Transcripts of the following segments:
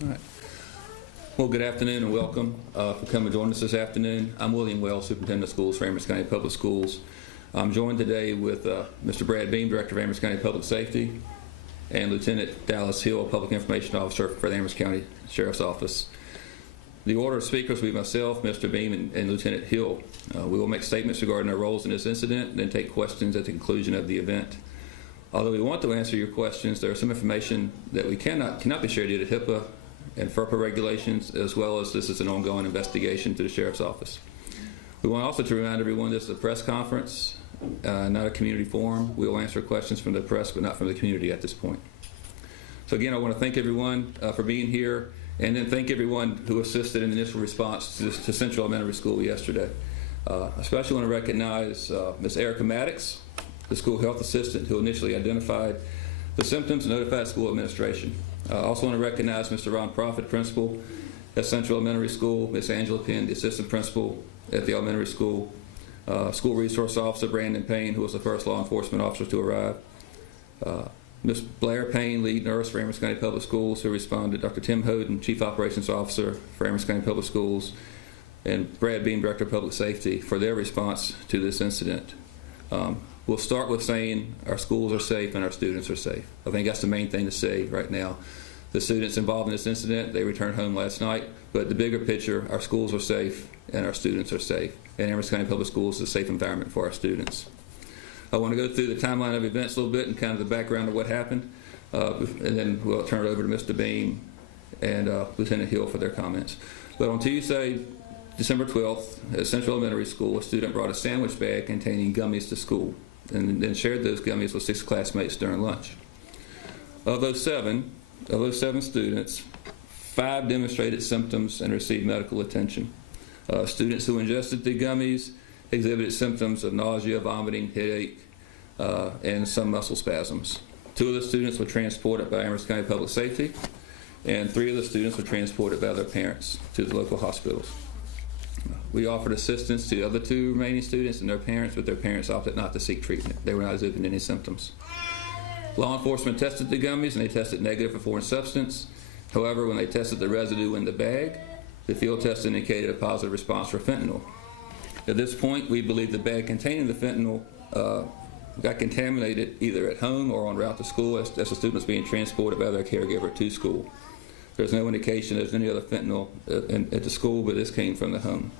All right. Well, good afternoon and welcome for coming to join us this afternoon. I'm William Wells, Superintendent of Schools for Amherst County Public Schools. I'm joined today with Mr. Brad Beam, Director of Amherst County Public Safety, and Lieutenant Dallas Hill, Public Information Officer for the Amherst County Sheriff's Office. The order of speakers will be myself, Mr. Beam, and Lieutenant Hill. We will make statements regarding our roles in this incident and then take questions at the conclusion of the event. Although we want to answer your questions, there is some information that we cannot be shared due to HIPAA and FERPA regulations, as well as this is an ongoing investigation to the Sheriff's Office. We want also to remind everyone this is a press conference, not a community forum. We will answer questions from the press, but not from the community at this point. So again, I want to thank everyone for being here, and then thank everyone who assisted in the initial response to Central Elementary School yesterday. I especially want to recognize Ms. Erica Maddox, the school health assistant who initially identified the symptoms and notified school administration. I also want to recognize Mr. Ron Profit, principal at Central Elementary School, Ms. Angela Penn, the assistant principal at the elementary school, school resource officer Brandon Payne, who was the first law enforcement officer to arrive, Ms. Blair Payne, lead nurse for Amherst County Public Schools, who responded, Dr. Tim Hoden, chief operations officer for Amherst County Public Schools, and Brad Beam, director of public safety, for their response to this incident. We'll start with saying our schools are safe and our students are safe. I think that's the main thing to say right now. The students involved in this incident, they returned home last night, but the bigger picture, our schools are safe and our students are safe. And Amherst County Public Schools is a safe environment for our students. I want to go through the timeline of events a little bit and kind of the background of what happened, and then we'll turn it over to Mr. Beam and Lieutenant Hill for their comments. But on Tuesday, December 12th, at Central Elementary School, a student brought a sandwich bag containing gummies to school and then shared those gummies with 6 classmates during lunch. Of those seven students, 5 demonstrated symptoms and received medical attention. Students who ingested the gummies exhibited symptoms of nausea, vomiting, headache, and some muscle spasms. 2 of the students were transported by Amherst County Public Safety, and 3 of the students were transported by their parents to the local hospitals. We offered assistance to the other 2 remaining students and their parents, but their parents opted not to seek treatment. They were not exhibiting any symptoms. Law enforcement tested the gummies and they tested negative for foreign substance. However, when they tested the residue in the bag, the field test indicated a positive response for fentanyl. At this point, we believe the bag containing the fentanyl got contaminated either at home or en route to school as the student was being transported by their caregiver to school. There's no indication there's any other fentanyl at the school, but this came from the home.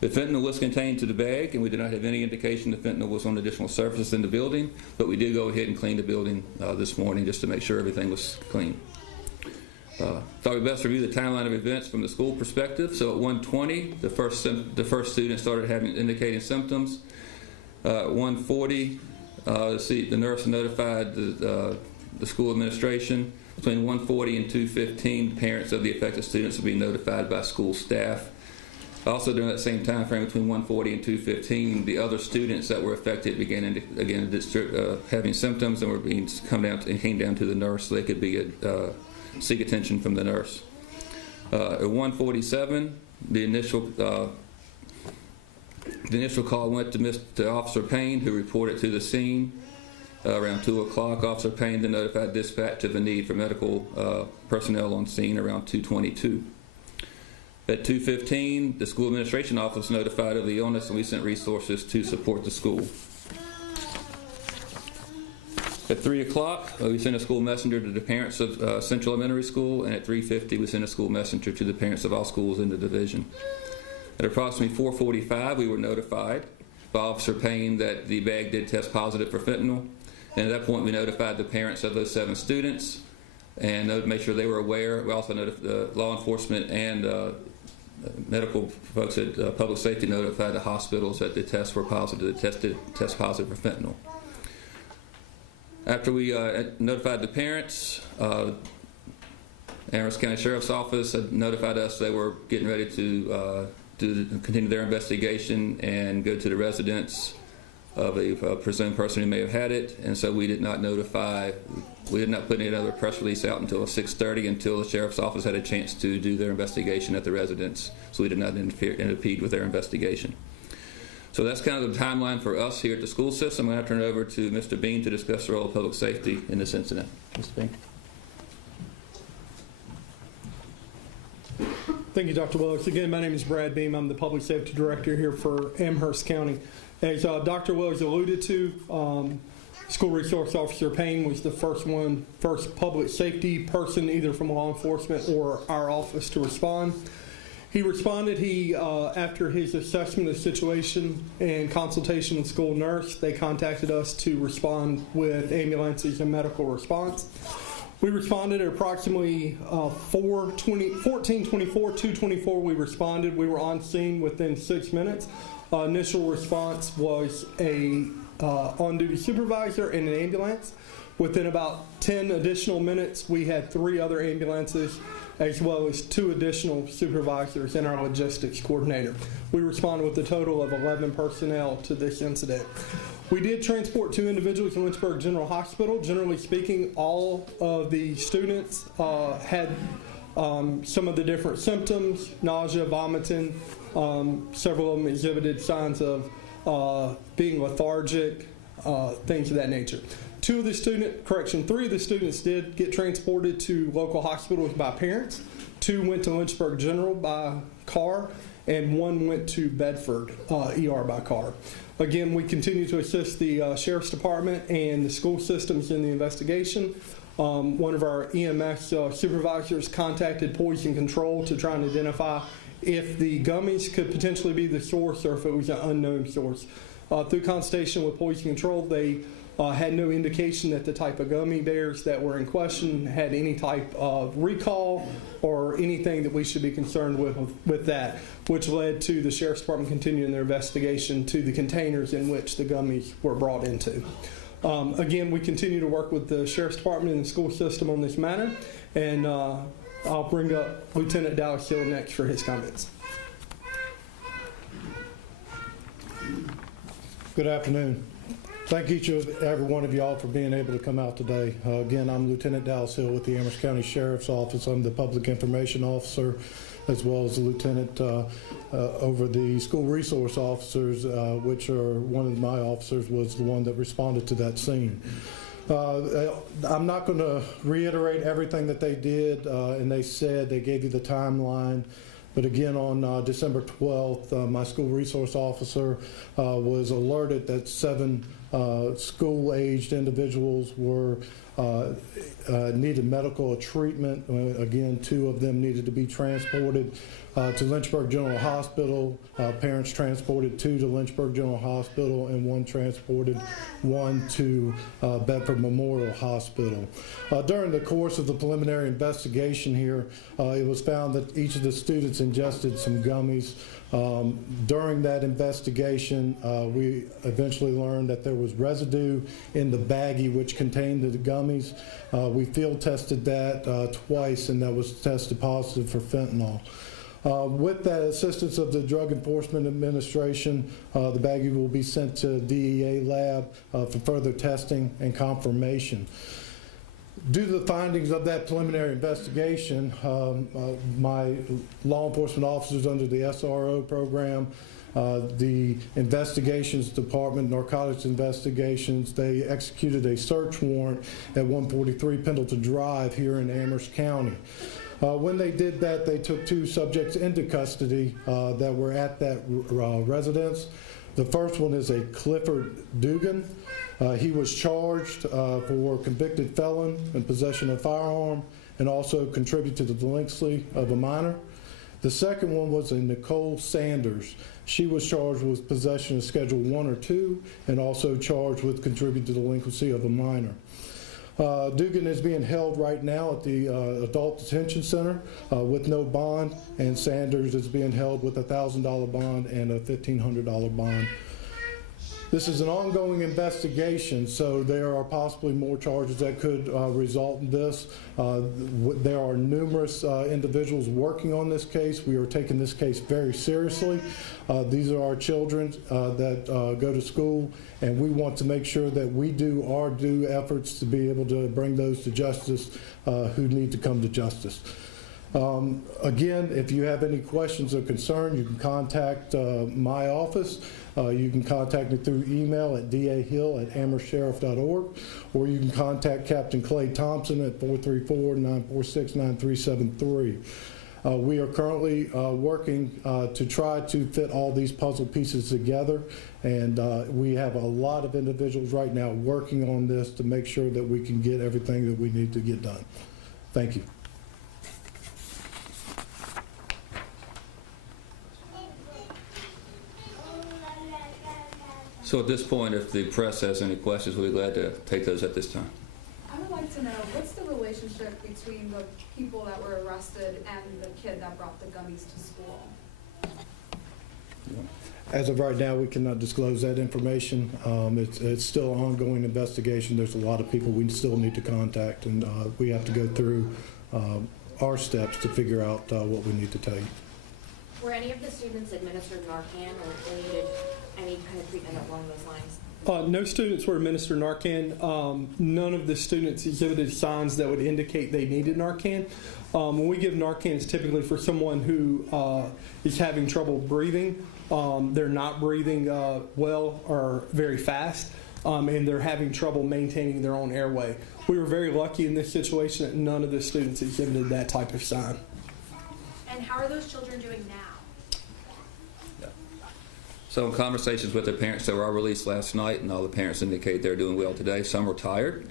The fentanyl was contained to the bag, and we did not have any indication the fentanyl was on additional surfaces in the building, but we did go ahead and clean the building this morning just to make sure everything was clean. Thought we'd best review the timeline of events from the school perspective. So at 1:20, the first student started indicating symptoms. At 1:40, the nurse notified the school administration. Between 1:40 and 2:15, parents of the affected students will be notified by school staff. Also during that same time frame, between 1:40 and 2:15, the other students that were affected began having symptoms and came down to the nurse so they could seek attention from the nurse. At 1:47, the initial call went to Officer Payne, who reported to the scene. Around 2 o'clock, Officer Payne then notified dispatch of the need for medical personnel on scene around 2:22. At 2:15, the school administration office notified of the illness, and we sent resources to support the school. At 3 o'clock, we sent a school messenger to the parents of Central Elementary School, and at 3:50, we sent a school messenger to the parents of all schools in the division. At approximately 4:45, we were notified by Officer Payne that the bag did test positive for fentanyl, and at that point, we notified the parents of those 7 students and made sure they were aware. We also notified law enforcement and medical folks at public safety notified the hospitals that the tests were positive, test positive for fentanyl. After we notified the parents, Amherst County Sheriff's Office had notified us they were getting ready to continue their investigation and go to the residence of a presumed person who may have had it, and so we did not put any other press release out until 6:30 until the Sheriff's Office had a chance to do their investigation at the residence, so we did not impede with their investigation. So that's kind of the timeline for us here at the school system. I'm going to turn it over to Mr. Bean to discuss the role of public safety in this incident. Mr. Bean. Thank you, Dr. Willis. Again, my name is Brad Beam. I'm the Public Safety Director here for Amherst County. As Dr. Willis alluded to, School Resource Officer Payne was the first public safety person, either from law enforcement or our office, to respond. He responded. After his assessment of the situation and consultation with school nurse, they contacted us to respond with ambulances and medical response. We responded at approximately 14:24, 2:24. We responded. We were on scene within 6 minutes. Initial response was a on-duty supervisor and an ambulance. Within about 10 additional minutes, we had 3 other ambulances, as well as 2 additional supervisors and our logistics coordinator. We responded with a total of 11 personnel to this incident. We did transport 2 individuals to Lynchburg General Hospital. Generally speaking, all of the students had some of the different symptoms: nausea, vomiting. Several of them exhibited signs of being lethargic, things of that nature. 3 of the students did get transported to local hospitals by parents. 2 went to Lynchburg General by car, and 1 went to Bedford ER by car. Again, we continue to assist the Sheriff's Department and the school systems in the investigation. One of our EMS supervisors contacted Poison Control to try and identify if the gummies could potentially be the source or if it was an unknown source. Through consultation with Poison Control, they had no indication that the type of gummy bears that were in question had any type of recall or anything that we should be concerned with that, which led to the Sheriff's Department continuing their investigation to the containers in which the gummies were brought into. Again, we continue to work with the Sheriff's Department and the school system on this matter, and I'll bring up Lieutenant Dallas Hill next for his comments. Good afternoon. Thank each and every one of y'all for being able to come out today. Again, I'm Lieutenant Dallas Hill with the Amherst County Sheriff's Office. I'm the Public Information Officer, as well as the Lieutenant over the School Resource Officers, which are one of my officers was the one that responded to that scene. I'm not going to reiterate everything that they did and they said. They gave you the timeline. But again, on December 12th, my school resource officer was alerted that 7 school-aged individuals were needed medical treatment. Again, 2 of them needed to be transported to Lynchburg General Hospital. Parents transported 2 to Lynchburg General Hospital, and 1 transported 1 to Bedford Memorial Hospital. During the course of the preliminary investigation here, it was found that each of the students ingested some gummies. During that investigation, we eventually learned that there was residue in the baggie which contained the gummies. We field tested that twice, and that was tested positive for fentanyl. With the assistance of the Drug Enforcement Administration, the baggie will be sent to DEA lab for further testing and confirmation. Due to the findings of that preliminary investigation, my law enforcement officers under the SRO program, the Investigations Department, Narcotics Investigations, they executed a search warrant at 143 Pendleton Drive here in Amherst County. When they did that, they took 2 subjects into custody that were at that residence. The first one is a Clifford Dugan. He was charged for convicted felon in possession of a firearm and also contributed to the delinquency of a minor. The second one was a Nicole Sanders. She was charged with possession of Schedule 1 or 2 and also charged with contributing to the delinquency of a minor. Dugan is being held right now at the Adult Detention Center with no bond, and Sanders is being held with a $1,000 bond and a $1,500 bond. This is an ongoing investigation, so there are possibly more charges that could result in this. There are numerous individuals working on this case. We are taking this case very seriously. These are our children that go to school, and we want to make sure that we do our due efforts to be able to bring those to justice who need to come to justice. Again, if you have any questions or concern, you can contact my office. You can contact me through email at dahill@amherstsheriff.org, or you can contact Captain Clay Thompson at 434-946-9373. We are currently working to try to fit all these puzzle pieces together, and we have a lot of individuals right now working on this to make sure that we can get everything that we need to get done. Thank you. So at this point, if the press has any questions, we'll be glad to take those at this time. I would like to know, what's the relationship between the people that were arrested and the kid that brought the gummies to school? As of right now, we cannot disclose that information. It's still an ongoing investigation. There's a lot of people we still need to contact, and we have to go through our steps to figure out what we need to tell you. Were any of the students administered Narcan or needed any kind of treatment along those lines? No students were administered Narcan. None of the students exhibited signs that would indicate they needed Narcan. When we give Narcan, it's typically for someone who is having trouble breathing. They're not breathing well or very fast, and they're having trouble maintaining their own airway. We were very lucky in this situation that none of the students exhibited that type of sign. And how are those children doing now? So in conversations with the parents that were all released last night, and all the parents indicate they're doing well today. Some were tired.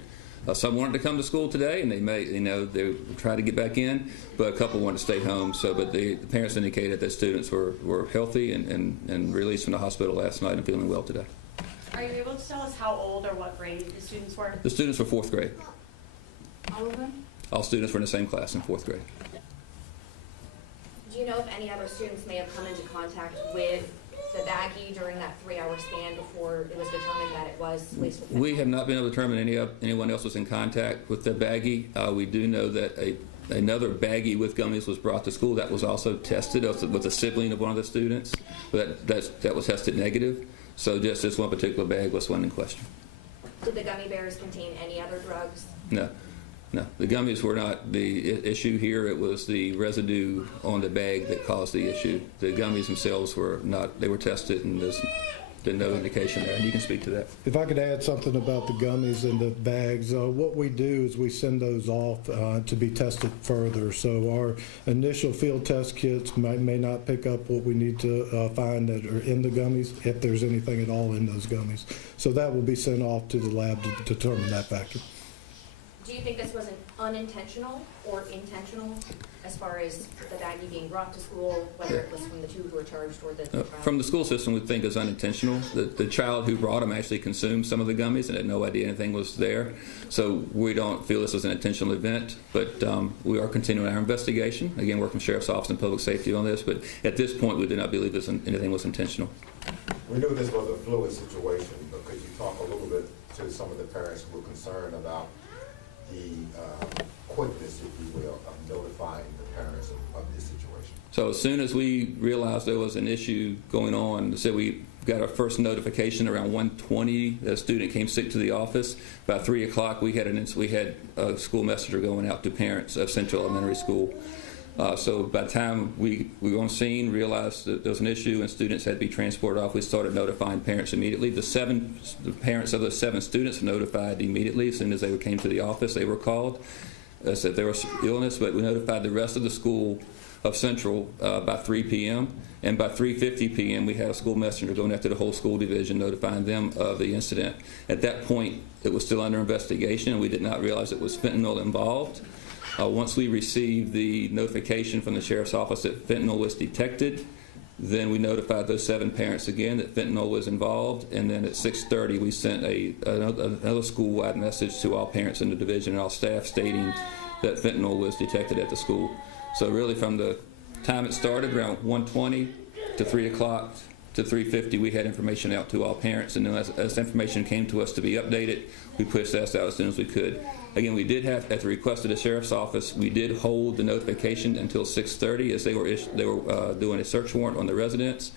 Some wanted to come to school today, and they may, they try to get back in, but a couple wanted to stay home. So, but the parents indicated that students were healthy and released from the hospital last night and feeling well today. Are you able to tell us how old or what grade the students were? The students were 4th grade. All of them? All students were in the same class in 4th grade. Do you know if any other students may have come into contact with the baggie during that 3-hour span before it was determined that it was laced with fentanyl? We have not been able to determine anyone else was in contact with the baggie. We do know that another baggie with gummies was brought to school. That was also tested with a sibling of one of the students, but that was tested negative. So just this one particular bag was one in question. Did the gummy bears contain any other drugs? No. No, the gummies were not the issue here. It was the residue on the bag that caused the issue. The gummies themselves were not. They were tested, and there's been no indication there. And you can speak to that. If I could add something about the gummies and the bags, what we do is we send those off to be tested further. So our initial field test kits may not pick up what we need to find that are in the gummies, if there's anything at all in those gummies. So that will be sent off to the lab to determine that factor. Do you think this was an unintentional or intentional as far as the baggie being brought to school, whether it was from the two who were charged or the child? From the school system, we think it's unintentional. The child who brought them actually consumed some of the gummies and had no idea anything was there. So we don't feel this was an intentional event, but we are continuing our investigation. Again, working with Sheriff's Office and Public Safety on this, but at this point, we do not believe anything was intentional. We knew this was a fluid situation, but could you talk a little bit to some of the parents who were concerned about the quickness, if you will, of notifying the parents of this situation? So as soon as we realized there was an issue going on, so we got our first notification around 1:20. A student came sick to the office. About 3 o'clock, we had a school messenger going out to parents of Central Elementary School. So by the time we were on scene, realized that there was an issue and students had to be transported off, we started notifying parents immediately. The parents of the 7 students were notified immediately. As soon as they came to the office, they were called. Said there was illness, but we notified the rest of the school of Central by 3 p.m. And by 3:50 p.m., we had a school messenger going after the whole school division, notifying them of the incident. At that point, it was still under investigation, and we did not realize it was fentanyl involved. Once we received the notification from the Sheriff's Office that fentanyl was detected, then we notified those 7 parents again that fentanyl was involved, and then at 6:30 we sent another school-wide message to all parents in the division and all staff stating that fentanyl was detected at the school. So really from the time it started, around 1:20 to 3 o'clock to 3:50, we had information out to all parents, and then as information came to us to be updated, we pushed that out as soon as we could. Again, we did have, at the request of the Sheriff's Office, we did hold the notification until 6:30 as they were doing a search warrant on the residents,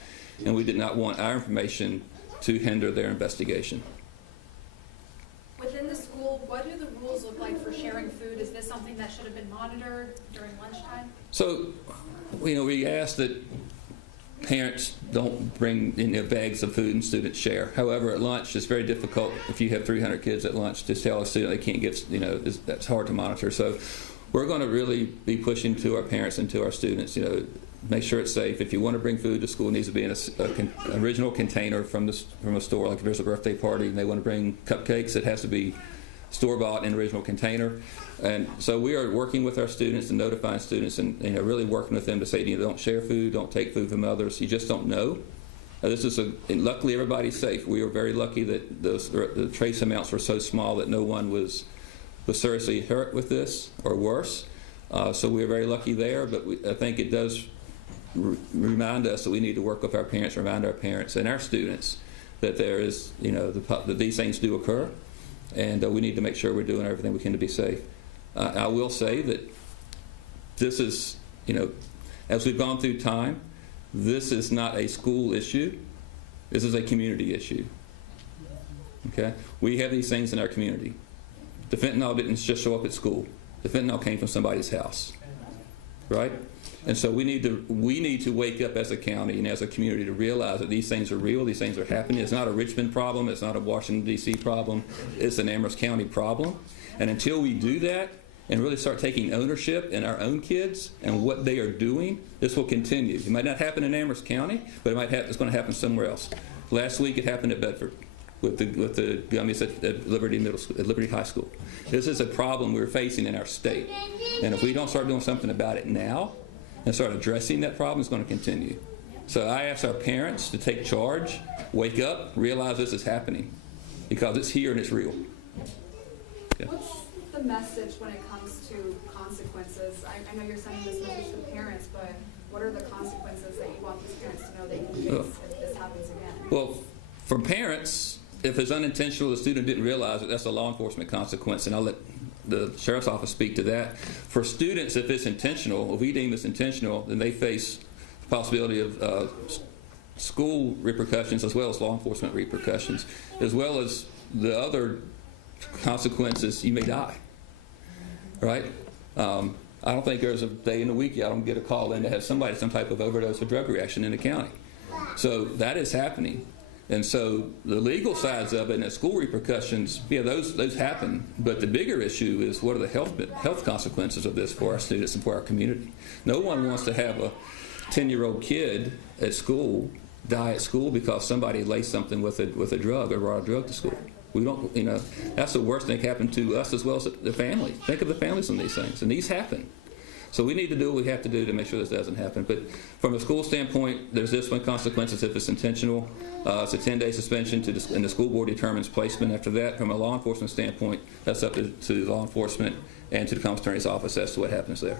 and we did not want our information to hinder their investigation. Within the school, what do the rules look like for sharing food? Is this something that should have been monitored during lunchtime? So, we asked that parents don't bring bags of food and students share. However, at lunch, it's very difficult if you have 300 kids at lunch to tell a student they can't get, that's hard to monitor. So we're going to really be pushing to our parents and to our students, make sure it's safe. If you want to bring food to school, it needs to be in an original container from a store. Like if there's a birthday party and they want to bring cupcakes, it has to be store-bought in an original container. And so we are working with our students and notifying students and really working with them to say, don't share food, don't take food from others. You just don't know. And luckily everybody's safe. We were very lucky that the trace amounts were so small that no one was seriously hurt with this or worse. So we were very lucky there, but I think it does remind us that we need to work with our parents, remind our parents and our students that there is, that these things do occur, and we need to make sure we're doing everything we can to be safe. I will say that this is, as we've gone through time, this is not a school issue. This is a community issue. Okay? We have these things in our community. The fentanyl didn't just show up at school. The fentanyl came from somebody's house, right? And so we need to wake up as a county and as a community to realize that these things are real, these things are happening. It's not a Richmond problem, it's not a Washington, D.C. problem, it's an Amherst County problem. And until we do that and really start taking ownership in our own kids and what they are doing, this will continue. It might not happen in Amherst County, but it's going to happen somewhere else. Last week it happened at Bedford with the gummies at Liberty High School. This is a problem we're facing in our state. And if we don't start doing something about it now, and start addressing that problem, is going to continue. So I ask our parents to take charge, wake up, realize this is happening, because it's here and it's real. Yeah. What's the message when it comes to consequences? I know you're sending this message to parents, but what are the consequences that you want these parents to know they can face if this happens again? Well, for parents, if it's unintentional, the student didn't realize it, that's a law enforcement consequence, and I'll let the sheriff's office speak to that. For students, if it's intentional, if we deem this intentional, then they face the possibility of school repercussions as well as law enforcement repercussions, as well as the other consequences. You may die, right? I don't think there's a day in the week I don't get a call in to have somebody some type of overdose or drug reaction in the county. So that is happening. And so the legal sides of it and the school repercussions, those happen. But the bigger issue is what are the health consequences of this for our students and for our community. No one wants to have a 10-year-old kid at school die at school because somebody laced something with a drug or brought a drug to school. We don't, that's the worst thing that happened to us as well as the family. Think of the families on these things, and these happen. So we need to do what we have to do to make sure this doesn't happen. But from a school standpoint, there's discipline consequences if it's intentional. It's a 10-day suspension, and the school board determines placement after that. From a law enforcement standpoint, that's up to law enforcement and to the Common Attorney's office as to what happens there.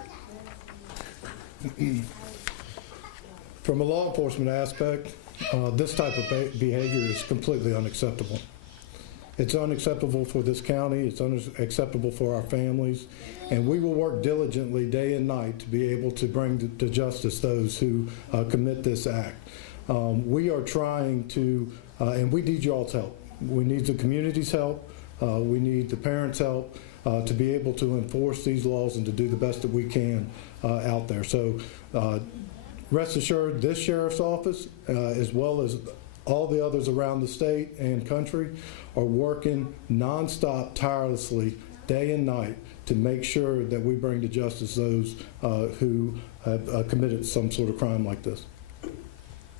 From a law enforcement aspect, this type of behavior is completely unacceptable. It's unacceptable for this county, it's unacceptable for our families, and we will work diligently day and night to be able to bring to justice those who commit this act. We are trying to, and we need y'all's help. We need the community's help, we need the parents' help to be able to enforce these laws and to do the best that we can out there. So rest assured, this sheriff's office, as well as all the others around the state and country, are working nonstop, tirelessly, day and night to make sure that we bring to justice those who have committed some sort of crime like this.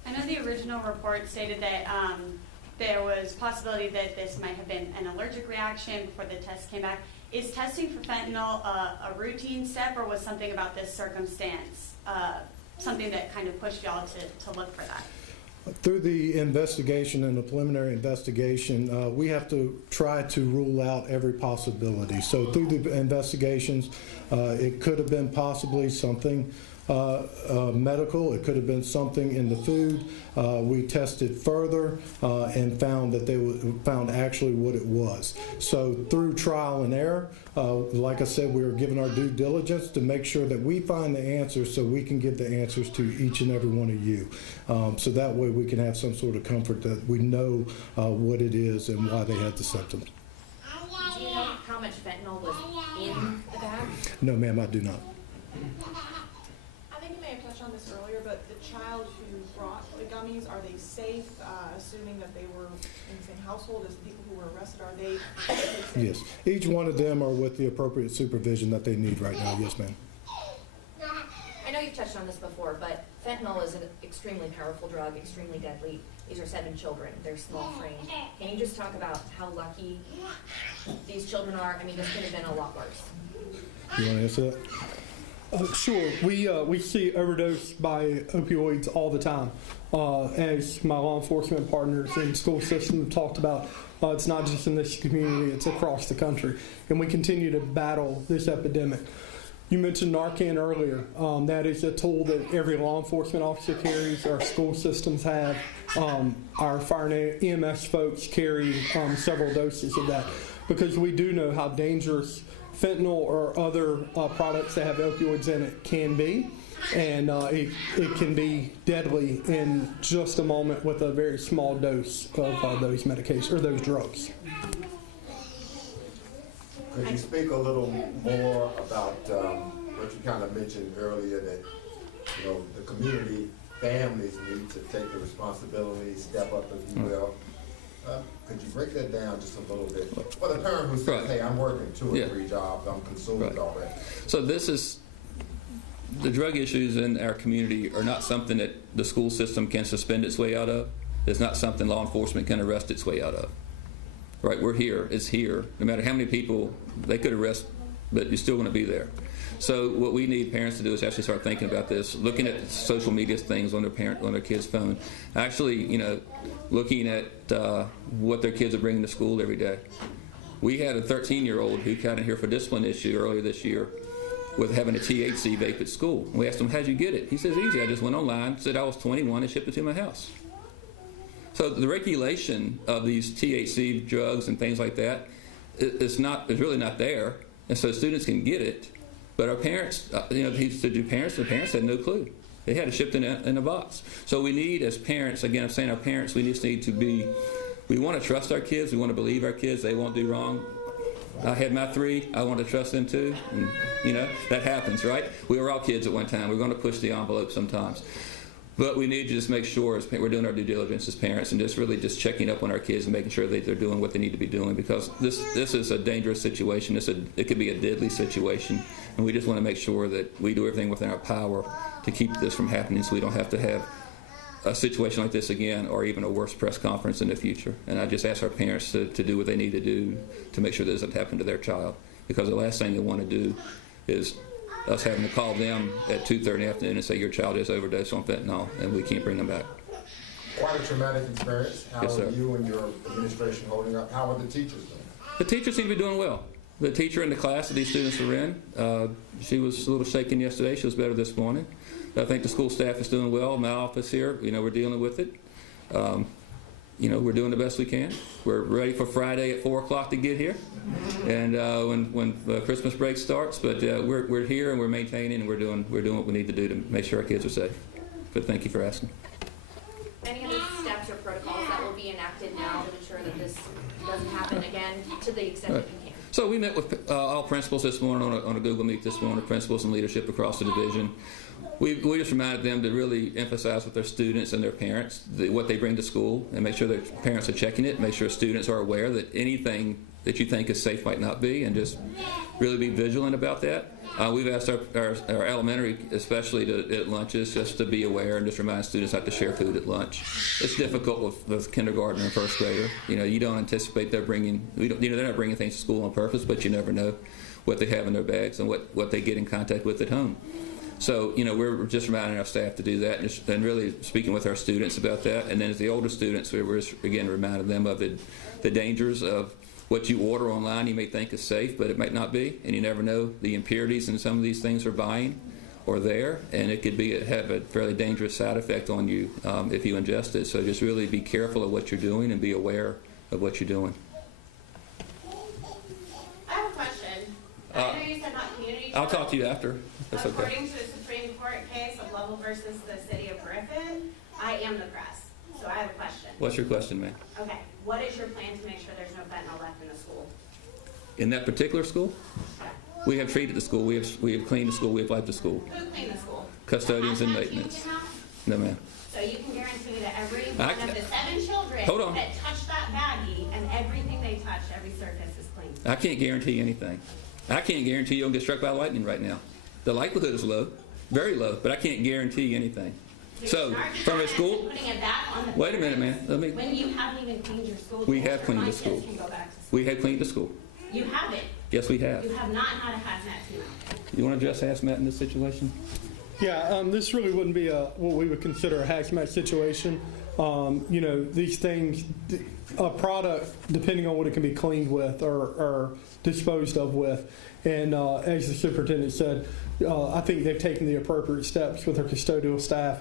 I know the original report stated that there was possibility that this might have been an allergic reaction before the test came back. Is testing for fentanyl a routine step, or was something about this circumstance something that kind of pushed y'all to look for that? Through the investigation and the preliminary investigation, we have to try to rule out every possibility. So through the investigations, it could have been possibly something medical. It could have been something in the food. We tested further and found that found actually what it was. So through trial and error, like I said, we are giving our due diligence to make sure that we find the answers so we can give the answers to each and every one of you. So that way we can have some sort of comfort that we know what it is and why they had the symptoms. Do you know how much fentanyl was in the bag? No, ma'am, I do not. I think you may have touched on this earlier, but the child who brought the gummies, are they safe, assuming that they were in the same household as the people who were arrested? Are they safe? Yes. Each one of them are with the appropriate supervision that they need right now. Yes, ma'am. I know you've touched on this before, but fentanyl is an extremely powerful drug, extremely deadly. These are 7 children. They're small framed. Can you just talk about how lucky these children are? I mean, this could have been a lot worse. You want to answer that? Sure. We see overdose by opioids all the time. As my law enforcement partners in school system have talked about, it's not just in this community, it's across the country. And we continue to battle this epidemic. You mentioned Narcan earlier. That is a tool that every law enforcement officer carries, our school systems have. Our fire and EMS folks carry several doses of that, because we do know how dangerous fentanyl or other products that have opioids in it can be, and it can be deadly in just a moment with a very small dose of those medications or those drugs. Could you speak a little more about what you kind of mentioned earlier, that, you know, the community, families need to take the responsibility, step up, if you will. Could you break that down just a little bit? For the parent who says, Right. hey, I'm working 2 or 3 jobs, I'm consumed Right. already. So this is, the drug issues in our community are not something that the school system can suspend its way out of. It's not something law enforcement can arrest its way out of. Right, we're here, it's here. No matter how many people they could arrest, but you're still going to be there. So what we need parents to do is actually start thinking about this, looking at social media things on their kids' phone, actually, you know, looking at what their kids are bringing to school every day. We had a 13-year-old who got in here for a discipline issue earlier this year with having a THC vape at school. We asked him, how'd you get it? He says, easy, I just went online, said I was 21 and shipped it to my house. So the regulation of these THC drugs and things like that is really not there, and so students can get it, but our parents, you know, the parents had no clue. They had it shipped in a box. So we need, as parents, again, I'm saying our parents, we just need to be, we want to trust our kids, we want to believe our kids, they won't do wrong. I had my 3, I want to trust them too, and, you know, that happens, right? We were all kids at one time, we're going to push the envelope sometimes. But we need to just make sure we're doing our due diligence as parents and just really just checking up on our kids and making sure that they're doing what they need to be doing, because this is a dangerous situation. It could be a deadly situation, and we just want to make sure that we do everything within our power to keep this from happening, so we don't have to have a situation like this again, or even a worse press conference in the future. And I just ask our parents to do what they need to do to make sure this doesn't happen to their child, because the last thing they want to do is us having to call them at 2:30 in the afternoon and say your child is overdosed on fentanyl and we can't bring them back. Quite a traumatic experience. How Yes, sir. are you and your administration holding up? How are the teachers doing? The teachers seem to be doing well. The teacher in the class that these students are in, she was a little shaken yesterday. She was better this morning. I think the school staff is doing well. My office here, you know, we're dealing with it. You know, we're doing the best we can. We're ready for Friday at 4 o'clock to get here, and when the Christmas break starts. But we're here and we're maintaining and we're doing what we need to do to make sure our kids are safe. But thank you for asking. Any other steps or protocols that will be enacted now to ensure that this doesn't happen again to the extent that you can? So we met with all principals this morning on a Google Meet this morning, principals and leadership across the division. We just reminded them to really emphasize with their students and their parents what they bring to school, and make sure their parents are checking it, make sure students are aware that anything that you think is safe might not be, and just really be vigilant about that. We've asked our elementary, especially at lunches, just to be aware and just remind students not to share food at lunch. It's difficult with kindergartner and first grader. You know, you don't anticipate they're not bringing things to school on purpose, but you never know what they have in their bags and what they get in contact with at home. So, you know, we're just reminding our staff to do that, and really speaking with our students about that. And then as the older students, we're again reminding them of the dangers of what you order online. You may think is safe, but it might not be, and you never know the impurities in some of these things we're buying or there, and it could have a fairly dangerous side effect on you if you ingest it. So just really be careful of what you're doing and be aware of what you're doing. I have a question. I know you said not community. I'll talk to you after. That's okay. According to the Supreme Court case of Lovell versus the City of Griffin, I am the press. So I have a question. What's your question, ma'am? Okay. What is your plan to make sure there's no fentanyl left in the school? In that particular school? Okay. We have treated the school, we have cleaned the school, we have wiped the school. Who cleaned the school? Custodians and The hazmat team maintenance. came out? No, ma'am. So you can guarantee me that every I- one of the 7 children Hold on. that touched that baggie and everything they touched, every surface is clean? I can't guarantee anything. I can't guarantee you don't get struck by lightning right now. The likelihood is low, very low, but I can't guarantee anything. So, from a school, Putting it back on the wait a minute, man. When you haven't even cleaned your school. We have your cleaned the kids school. can go back to school. We have cleaned the school. You haven't. Yes, we have. You have not had a hazmat team out. You want to address hazmat in this situation? Yeah, this really wouldn't be what we would consider a hazmat situation. You know, these things, a product, depending on what it can be cleaned with or disposed of with. And as the superintendent said, I think they've taken the appropriate steps with their custodial staff,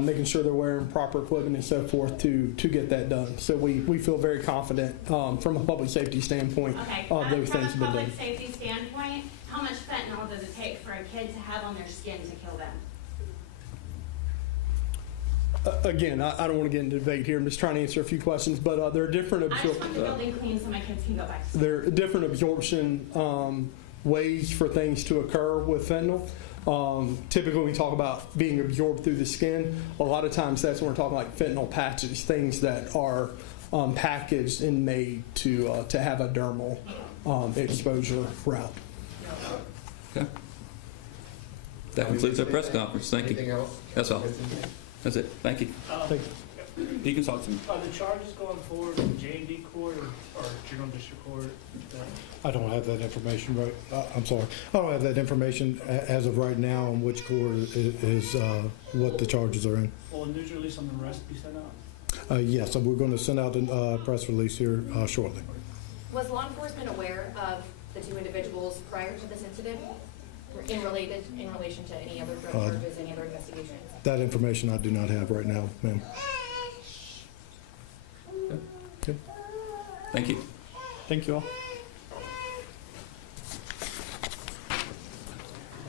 making sure they're wearing proper equipment and so forth to get that done. So we feel very confident from a public safety standpoint Okay, those from things a have been done. public safety standpoint, how much fentanyl does it take for a kid to have on their skin to kill them? Again, I don't want to get into debate here. I'm just trying to answer a few questions, but there are different I just want the building clean so my kids can go back to school. there are different absorption ways for things to occur with fentanyl. Typically, we talk about being absorbed through the skin. A lot of times, that's when we're talking like fentanyl patches, things that are packaged and made to have a dermal exposure route. Okay. That concludes our press conference. Thank Anything you. else? That's all. That's it. Thank you. Thank you. You can talk to me. Are the charges going forward in J&D court or general district court? I don't have that information right, I'm sorry. I don't have that information as of right now on which court is what the charges are in. Will a news release on the arrest be sent out? Yes, so we're going to send out a press release here shortly. Was law enforcement aware of the 2 individuals prior to this incident in relation to any other drug charges, any other investigations? That information I do not have right now, ma'am. Thank you. Thank you all.